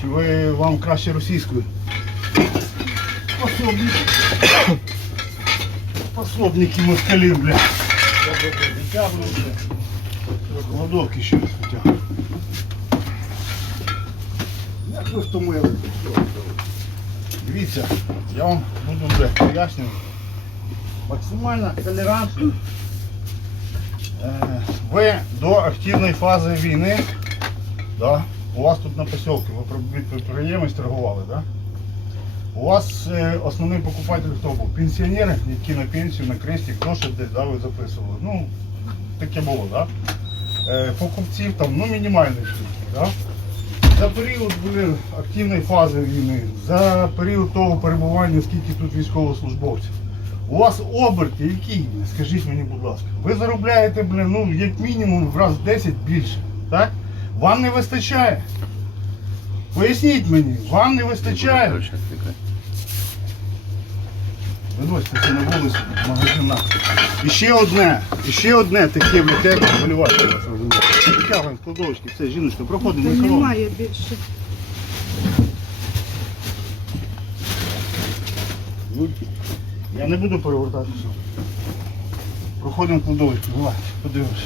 Чи ви вам краще російською? Пособники. Пособники москалів, бля. Витягнув, ще раз витягнув. Як ви втомили? Дивіться, я вам буду бля, пояснювати. Максимально толерантно. Е, Ви до активної фази війни, да, у вас тут на посілки, ви підприємець торгували, да? У вас е, основним покупателем хто був? Пенсіонери, які на пенсію, на кресті, гроші десь да, ви записували. Ну, таке було, да? Е, покупців там, ну, мінімальний кількість, да? За період були активної фази війни, за період того перебування, скільки тут військовослужбовців. У вас оберти які, скажіть мені, будь ласка. Ви заробляєте, блин, ну, як мінімум в раз 10 більше. Так? Вам не вистачає. Поясніть мені, вам не вистачає. Виносьте це на вулицю, в магазин. І ще одне, і ще одне таке блядь, малювати вас розумієте. Витягуємо кладовочки, все, жіночка, проходимо колону. Немає більше. Ну, Я не буду перевертатися. Проходимо кладовочку, давай, подивимося.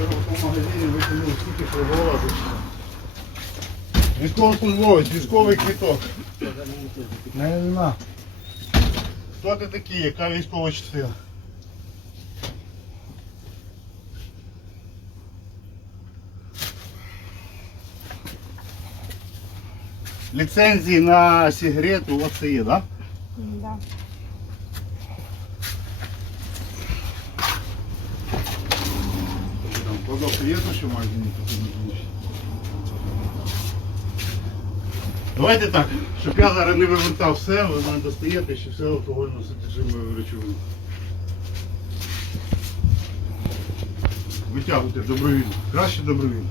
Тому магазині викинули скільки провола. Військовослужбовець, військовий квіток. Не, не. Хто ти такий, яка військова частина? Ліцензії на сигарету у вас це є, так? Да. Там кладовка є, то що потрібно залишити? Давайте так, щоб я зараз не вивертав все, ви мене достаєте, що все алкогольно содержимою речовину. Витягуйте добровільно. Краще добровільно.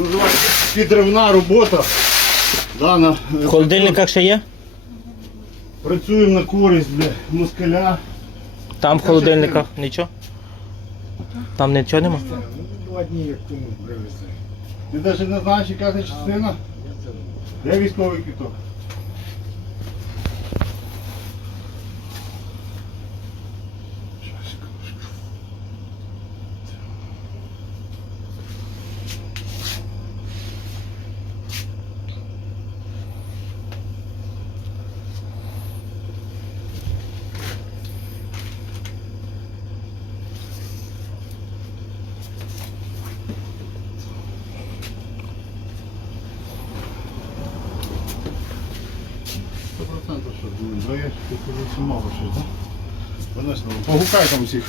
Називається підривна робота. Да, на, В холодильниках ще є? Працюємо на користь для москаля. Там в холодильниках нічого? Там нічого нема? Ну, Два дні як тому привезли. Ти навіть не знаєш, яка це частина? Де військовий квіток? Це зовсім мало щось, так? Погукай там усіх.